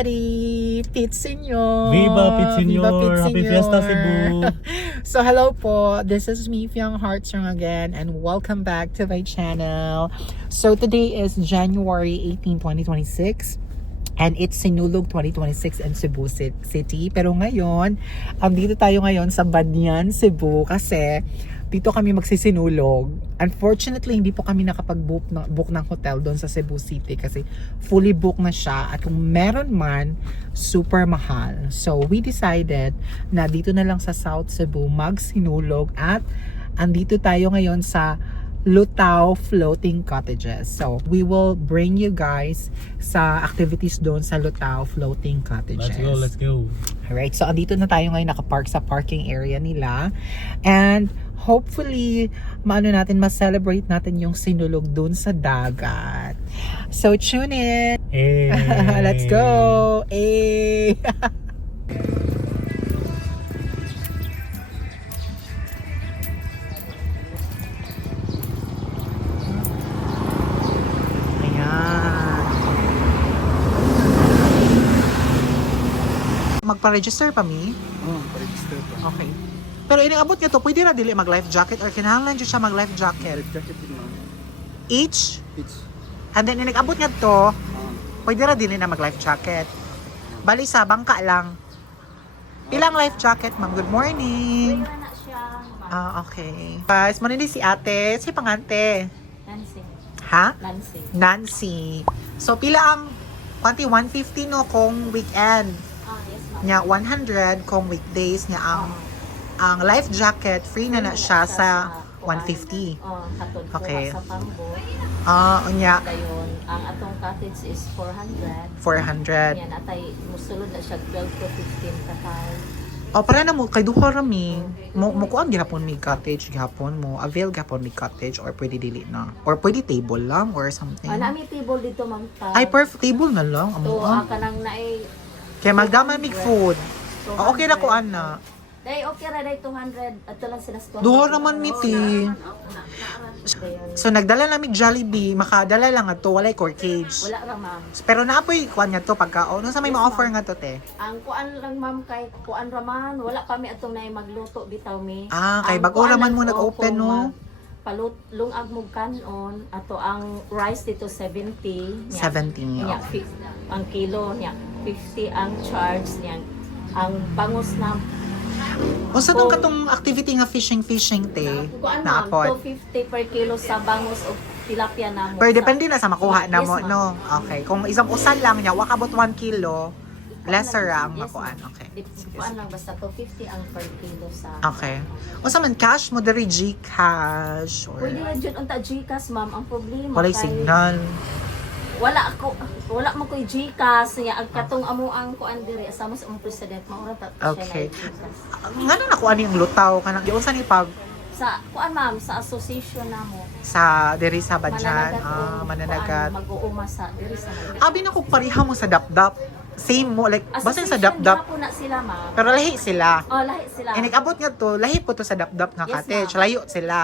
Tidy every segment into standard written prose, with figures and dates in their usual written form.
everybody! Pitsenyor! Viva Pitsenyor! Happy Fiesta Cebu! So hello po, this is me, Fiang Hartstrong again, and welcome back to my channel. So today is January 18, 2026. And it's Sinulog 2026 in Cebu City. Pero ngayon, dito tayo ngayon sa Banyan, Cebu kasi dito kami magsisinulog. Unfortunately, hindi po kami nakapag-book ng hotel doon sa Cebu City kasi fully booked na siya. At kung meron man, super mahal. So, we decided na dito na lang sa South Cebu magsinulog at andito tayo ngayon sa Lutao Floating Cottages. So, we will bring you guys sa activities doon sa Lutao Floating Cottages. Let's go! Alright, so andito na tayo ngayon nakapark sa parking area nila. And hopefully, ma-celebrate natin yung sinulog doon sa dagat. So, tune in! Hey. Let's go! Hey. Magpa-register pa mi? Pa-register pa. Okay. Pero iniabot niya to, pwede na dili mag-life jacket or kinahanglan dyan siya mag-life jacket? Life jacket din ma'am. Each? It's, And then iniabot niya to, pwede na dili na mag-life jacket. Bali sa bangka lang. Ilang life jacket, ma'am? Good morning. Pwede na siya, Okay. Guys, manini si ate. Si pangante. Nancy. Ha? Nancy. Nancy. So, pila ang panti 150 no kung weekend. Yes, ma'am. Nya 100 kung weekdays niya ang life jacket free na siya sa 150. Hatod Okay. sa Pambo. Unya Dayon, ang atong cottage is 400. 400. Yan, atay, musulod na siya 12 to 15 katay. Para na mo kay duha rami. Mo kuan gihapon mi cottage gihapon mo avail gihapon mi cottage or pwede dili na or pwede table lang or something. Nami table dito, ma'am. Ay perfect table na lang To, amo. kanang naay, Kaya magdama mig food. Okay na kuan na. day, okay ra, day 200. Ato lang sila sa Duha raman mi ti. Dayon, So nagdala na mig Jollibee, makadala lang ato walay corkage. wala ra, ma'am. Pero naapoy kuan nga to pagkaon. Ano sa may Yes, ma-offer nga to te? Ang kuan lang, ma'am, kay kuan raman, wala kami atong nay magluto bitaw mi. Kay Ang bago kuan raman lang mo ko nag-open kung no. Lungag mo kanon ato ang rice dito 70 nya. 70. Nya, ang kilo niya 50 ang charge niya. Ang bangus na O sa nung katong activity nga fishing te kuan ma'am, naapod. 250 per kilo sa bangus o tilapia na mo. Pero depende na sa makuha na Yes, mo ma'am. no. Okay, kung isang usan lang niya wakabot 1 kilo, lesser ang Yes, makuan. ma'am. Okay. Kuan lang basta 250 ang per kilo sa. Okay. O sa man cash mo diri Gcash or Pwede ra jud unta GCash, ma'am. Ang problema walay kay signal. wala mo koy GCash niya ang katong amo ang kuan diri asa mas ang president maura ta Okay. siya na GCash. Ngano na kuan yung lutaw kanang di unsa ni pag Sa kuan, ma'am, sa association namo. sa diri sa Badyan, o mananagat. kuan, mag-uuma sa diri sa Abi na ko pariha mo sa dapdap. Same mo like basta sa Association dapdap. po na sila, ma'am. Pero lahi sila. Oh, lahi sila. Abot nga to, lahi po to sa dapdap nga Yes, cottage. ma'am. Layo sila.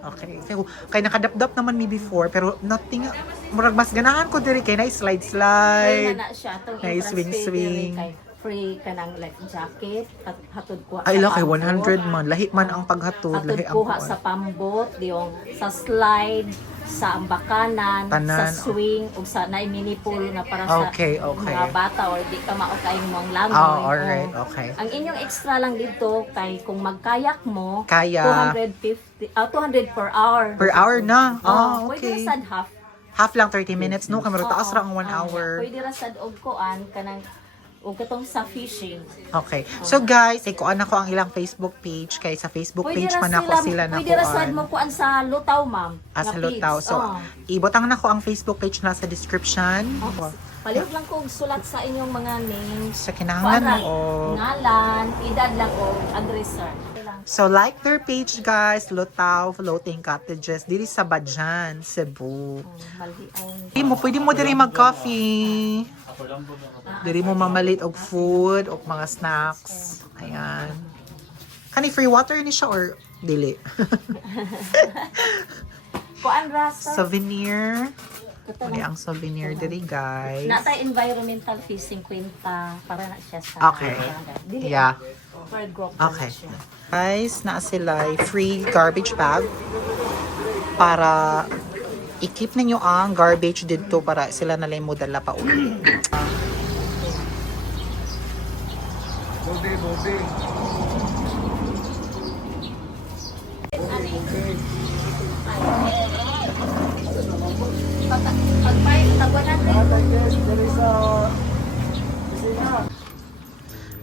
Okay. So, kay nakadapdap naman me before, pero nothing, murag mas ganahan ko diri kay na slide Free slide. na siya itong Nice swing. kay free ka ng life jacket at hatod kuha Ay, sa laki pambot. 100 man. Lahi man ang paghatod, Hatod lahi ang kuha kuwan. sa pambot, yung sa slide, sa ambakanan, Tanan. sa swing, ug sa na mini pool na para sa Okay. mga bata or di ka maukayong mong langoy. Alright, Oh. okay. Ang inyong extra lang dito kay kung magkayak mo, Kaya. 200 per hour. Per hour na. Pwede Okay. ra sad half. Half lang 30 minutes, no? Kamaro taas ra ang 1 Oo, hour. Pwede ra sad og kuan kanang og katong sa fishing. Okay. So guys, ikuan ako ang ilang Facebook page kay sa Facebook page ra man ako sila na Pwede ra sad mo kuan. kuan sa Lutaw, ma'am. Sa nga Lutaw. page. So, Oo. ibutang na ko ang Facebook page na sa description. Palihog lang ko og sulat sa inyong mga names. Sa kinahanglan mo. Kuan ra, ngalan, edad lang o address, sir. So like their page guys, Lutao Floating Cottages diri sa Badyan, Cebu. Pwede mo diri mag-coffee. Diri mo mamalit og food og mga snacks. Ayan. Kani free water ni siya or dili? Kuan ra, sir. Souvenir. Ito Mali ang souvenir diri, guys. Natay environmental fee 50 para na siya sa Okay. Dili, Yeah. per group Okay. siya. Guys, naa sila free garbage bag para i-keep ninyo ang garbage dito para sila na lang mo dala pa uli. Bobe. Pag-buy, tagwa natin. Yes, there is a... Kusina.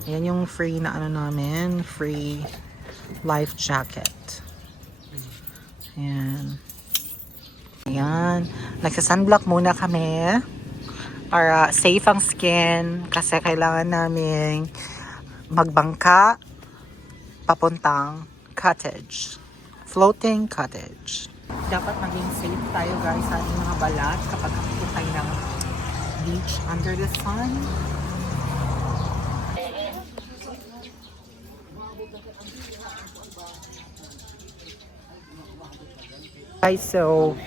Ayan yung free na ano namin, free life jacket. Ayan. Ayan. Nagsa-sunblock muna kami para safe ang skin kasi kailangan namin magbangka papuntang cottage. Floating cottage. Dapat maging safe tayo guys sa ating mga balat kapag nakikita tayo ng beach under the sun. Guys, so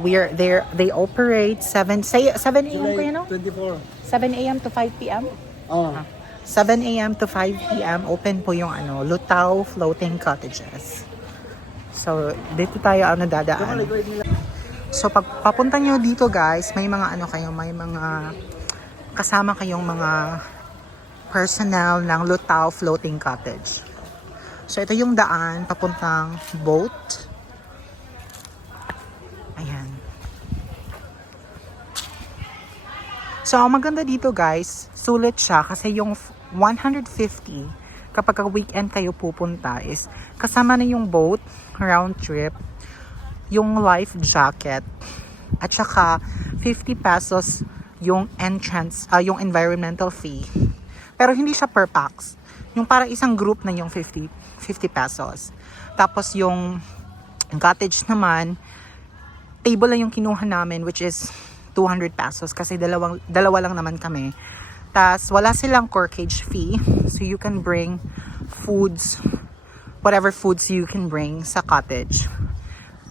we are there. They operate 7 a.m. ko yun, no? 24. 7 a.m. to 5 p.m. Ah. 7 a.m. to 5 p.m. open po yung Lutao Floating Cottages. So dito tayo dadaan. So pag papunta nyo dito guys, may mga may mga kasama kayong mga personnel ng Lutao Floating Cottage. So ito yung daan papuntang boat. Ayan. So, ang maganda dito guys, sulit siya kasi yung 150 kapag weekend kayo pupunta is kasama na yung boat, round trip, yung life jacket, at saka 50 pesos yung entrance, yung environmental fee. Pero hindi siya per pax. Yung para isang group na yung 50 pesos. Tapos yung cottage naman, table lang yung kinuha namin which is 200 pesos kasi dalawa lang naman kami. Tas wala silang corkage fee so you can bring foods, whatever foods you can bring sa cottage.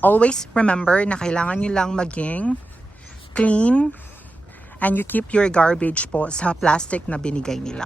Always remember na kailangan nyo lang maging clean and you keep your garbage po sa plastic na binigay nila.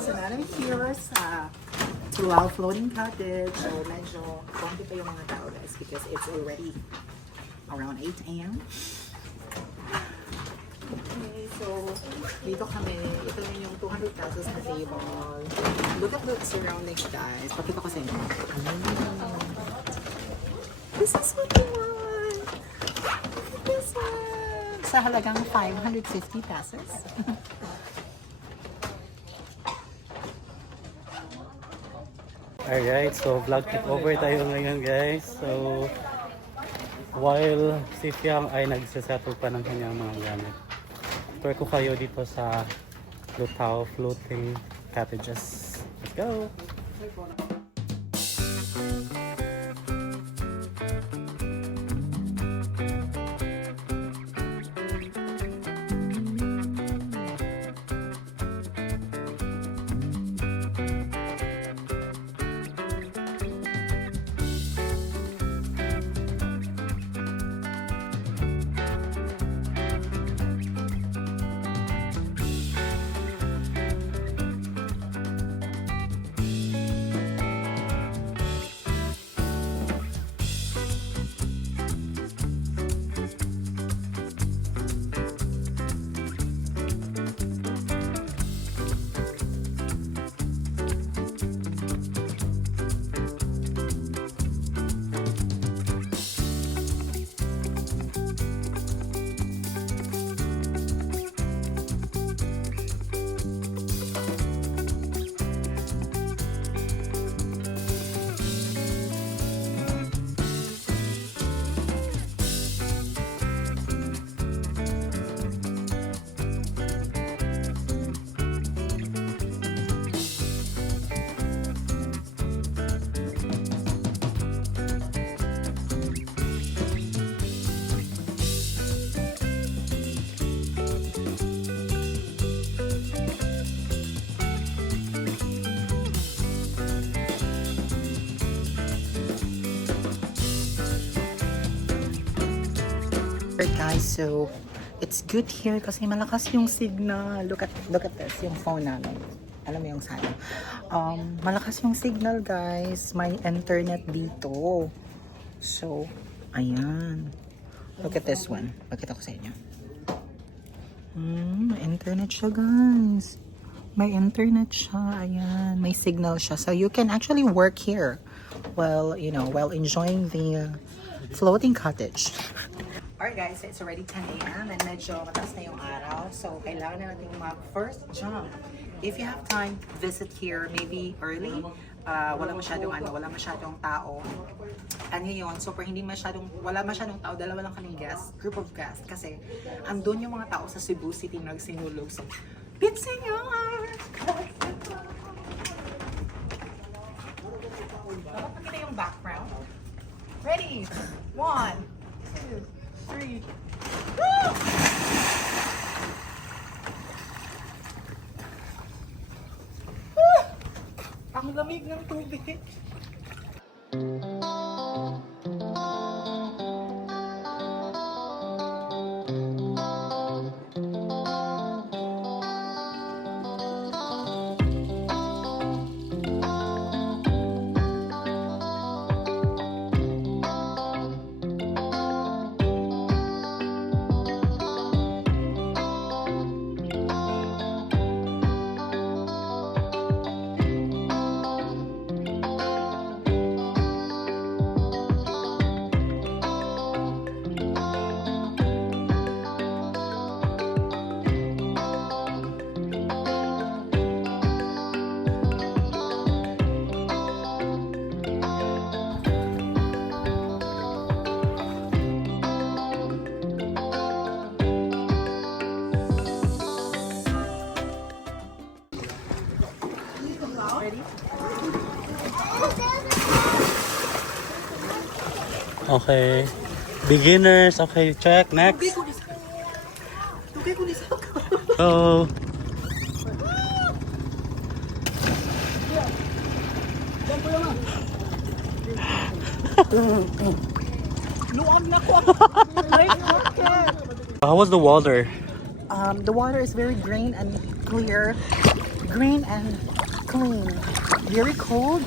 So, natin here sa Lutao Floating Cottage. So, medyo konti pa yung mga tao guys because it's already around 8 a.m. Okay, so dito kami. Ito lang yung 200 pesos na table. Look at the surroundings guys. Pakita ko sa inyo. This is what you want. Look at this one. Sa halagang 550 pesos. Alright, so vlog takeover tayo ngayon guys. So, while si Fiang ay nagsasettle pa ng kanyang mga gamit, tour ko kayo dito sa Lutao Floating Cottages. Let's go! Alright guys, so it's good here kasi malakas yung signal. Look at this, yung phone namin. Alam mo yung sana. Malakas yung signal guys. May internet dito. So, ayan. Look at this one. Pakita ko sa inyo. May internet siya guys. May internet siya. Ayan. May signal siya. So, you can actually work here while, you know, while enjoying the floating cottage. Alright guys, it's already 10 a.m. and medyo mataas na yung araw. So, kailangan na natin mag-first jump. If you have time, visit here maybe early. Wala masyadong tao. And yun, so wala masyadong tao, dalawa lang kaming guest, group of guests. Kasi, andun yung mga tao sa Cebu City nagsinulog. So, Pitsing yours! Dapat makita yung background. Ready? 1, 2, 3. Woo! Ang lamig ng tubig. Okay. Beginners. Okay, check. Next. Go. How was the water? The water is very green and clear. Green and clean. Very cold.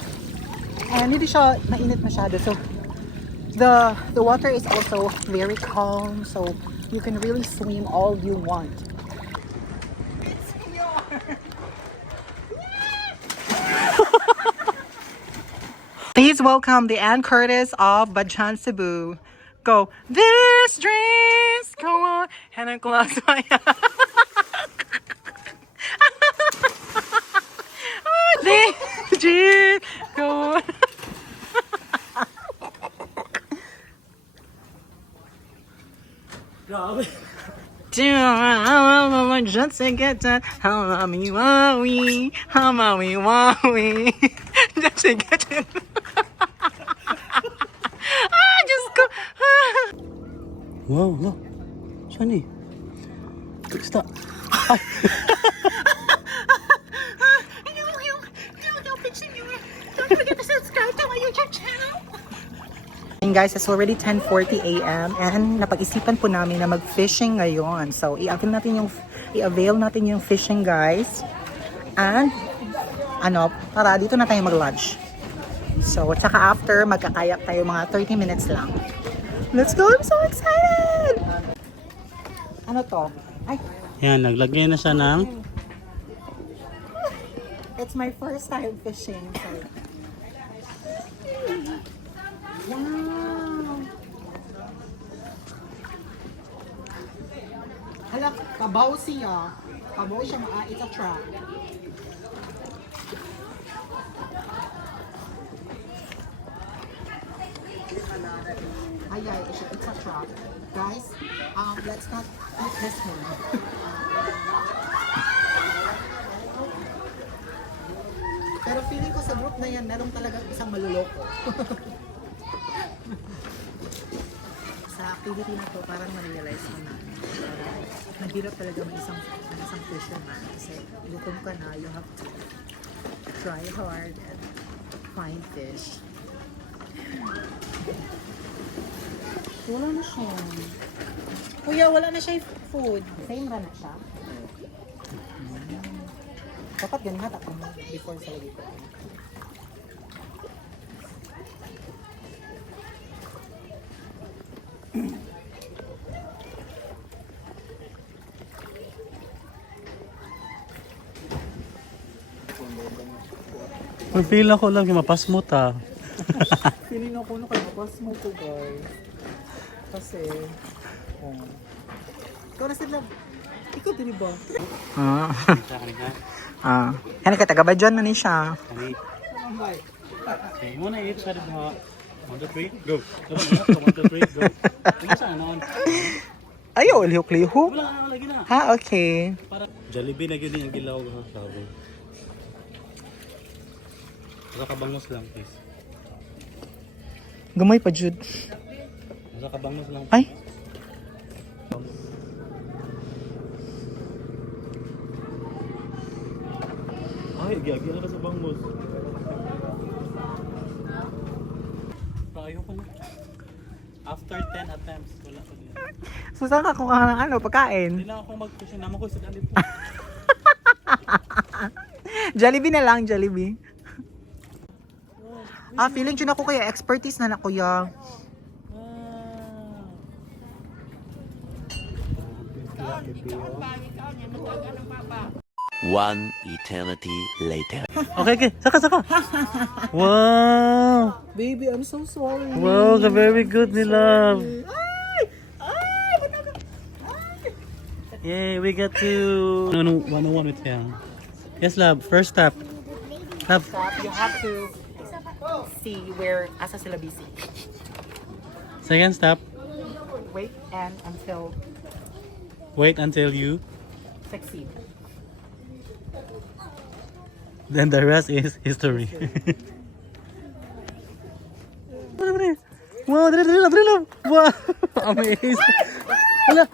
And hindi siya mainit masyado. So, the water is also very calm. So, you can really swim all you want. Please welcome the Ann Curtis of Badjan Cebu. Go, this dreams go on and I close my eyes. This dreams go on. Just to get done, how about me, wowie, how about me, wowie. Sige. Ah, Diyos ko. Wow, wow. Saan eh? Basta. Don't forget to subscribe to my YouTube channel. And guys, it's already 10:40 a.m. and napag-isipan po namin na mag-fishing ngayon. So, i-avail natin yung fishing, guys. And para dito na tayo mag-lunch. So, at saka after, magkakayak tayo mga 30 minutes lang. Let's go! I'm so excited! Ano to? Ay, Yan, naglagay na siya ng... it's my first time fishing. So. Wow! Hala, kabaw siya. Kabaw siya, it's a trap. Ay, it's a trap. Guys, let's not eat this one. Pero feeling ko sa group na yan, meron talagang isang maluloko. Sa activity na to, parang ma-realize mo na. Mahirap talaga may isang fisherman. Kasi gutom ka na, you have to try hard and find fish. Wala na siya. Kuya, wala na siya food. Same ra na siya. Dapat ganun hatak mo before sa lagi ko. Feel ako lang, mapasmot ah. Feeling ako na kayo, mapas mo to guys. Kasi, ikaw na sila. Ikaw din ba? Ano ka, taga-Badyan man siya. Okay, muna i-eat siya rin mga 1, 2, 3, go. 1, 2, 3, go. Tingnan siya, ano? Ayaw, lihok-lihok. Wala na, lagi na. Ha, okay. Jollibee na yun yung gilaw ha, sabi. Masa kabangos lang, please. Gamay pa, Jude. Masa kabangos lang. Ay, Ay, gagi na ka sa bangos. Tayo pa na. After 10 attempts, wala pa din. susan ka kung ano, pagkain. Hindi lang ako mag-fishing naman ko sa galit po. Jollibee na lang, Jollibee. Feeling yun ako kaya, expertise na kuya. One eternity later. Okay, okay. Saka. Wow! Baby, I'm so sorry. Wow, the very good ni Love. Yay, we got to... No, 101 with him. Yes, Love. First step. Love. You have to see where asa sila busy. Second step. Wait and until Wait until you... succeed. Then the rest is history. Wow, dali, Love. Wow, amazing. Hala.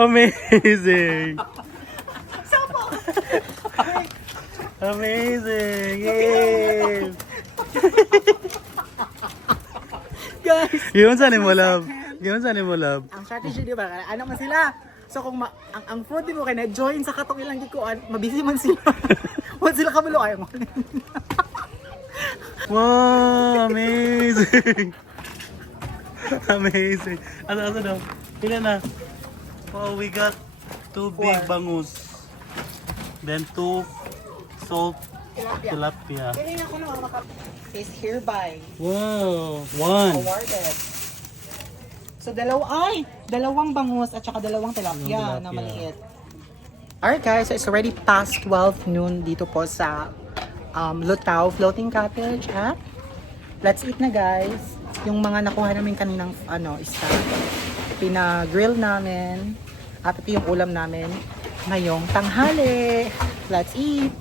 Amazing. Amazing. Yay. Guys, Yun saan mo, Love? Yun saan mo, Love? ang strategy di ba? Ano man sila? So kung ang food di mo kay na-join sa katong ilang gikuan, mabisi man sila. Wala sila kabalo ay mo. Wow, amazing. Amazing. Ano daw? Ilan na? Oh, we got 2 big bangus. Then 2 salt tilapia. Kaya ako na is hereby Wow, 1. awarded. So dalawang bangus at saka dalawang tilapia Dalawang na tilapia. maliit. Alright guys, so it's already past 12 noon dito po sa Lutao Floating Cottage at let's eat na guys. Yung mga nakuha namin kaninang isda, pina-grill namin. At ito yung ulam namin ngayong tanghali. Let's eat!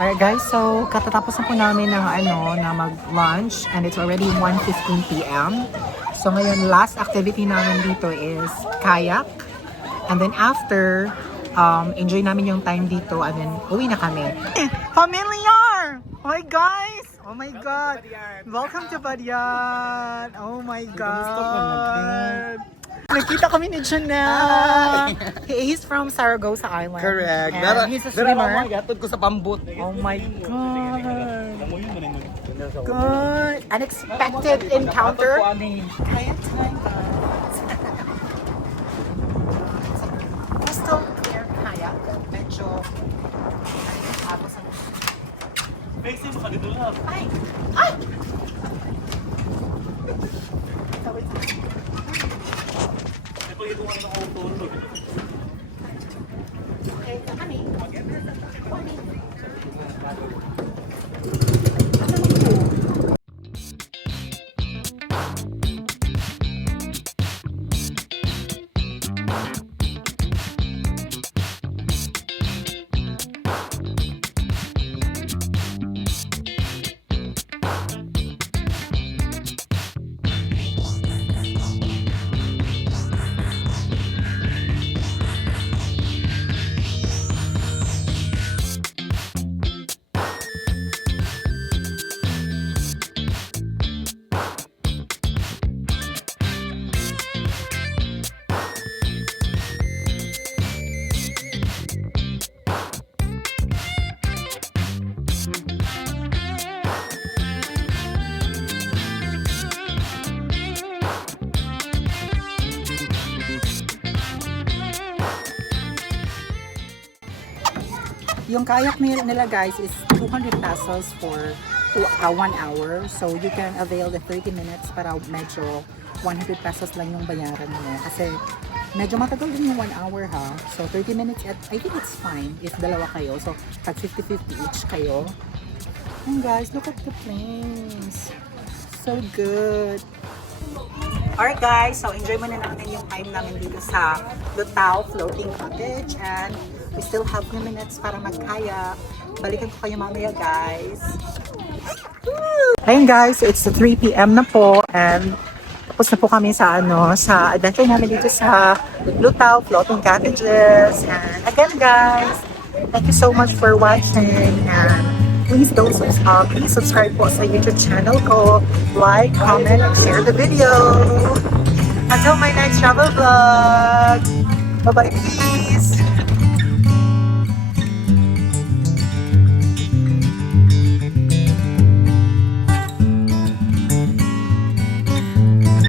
Alright guys, so katatapos na po namin ng na mag-lunch and it's already 1:15 p.m. So ngayon last activity namin dito is kayak. And then after, enjoy namin yung time dito and then uwi na kami. Familiar! Oh my guys! Oh my God! Welcome to Badyan! Oh my God! Nakita kami ni Janelle. He's from Saragossa Island. Correct. And he's a swimmer. Gatod ko sa pambot. Oh my God. Good. Unexpected encounter. Kaya tayo. Crystal clear kayak. Medyo agos ang... Facing mo ka dito lang. Ay! Ay! Tawid. Ito yung mga nakautulo. Okay, kami. Yung kayak nila guys is 200 pesos for 1 hour. So you can avail the 30 minutes para medyo 100 pesos lang yung bayaran mo. Kasi medyo matagal din yung 1 hour ha. So 30 minutes, I think it's fine if dalawa kayo. So tag 50-50 each kayo. And guys, look at the planes. So good. Alright guys, so enjoy muna natin yung time namin dito sa Lutao Floating Cottage and we still have few minutes para magkaya. Balikan ko kayo mamaya guys. Ayun guys, so it's 3 p.m. na po and tapos na po kami sa sa adventure namin dito sa Lutao Floating Cottages. And again guys, thank you so much for watching and please subscribe po sa YouTube channel ko. Like, comment, and share the video. Until my next travel vlog. Bye-bye, peace.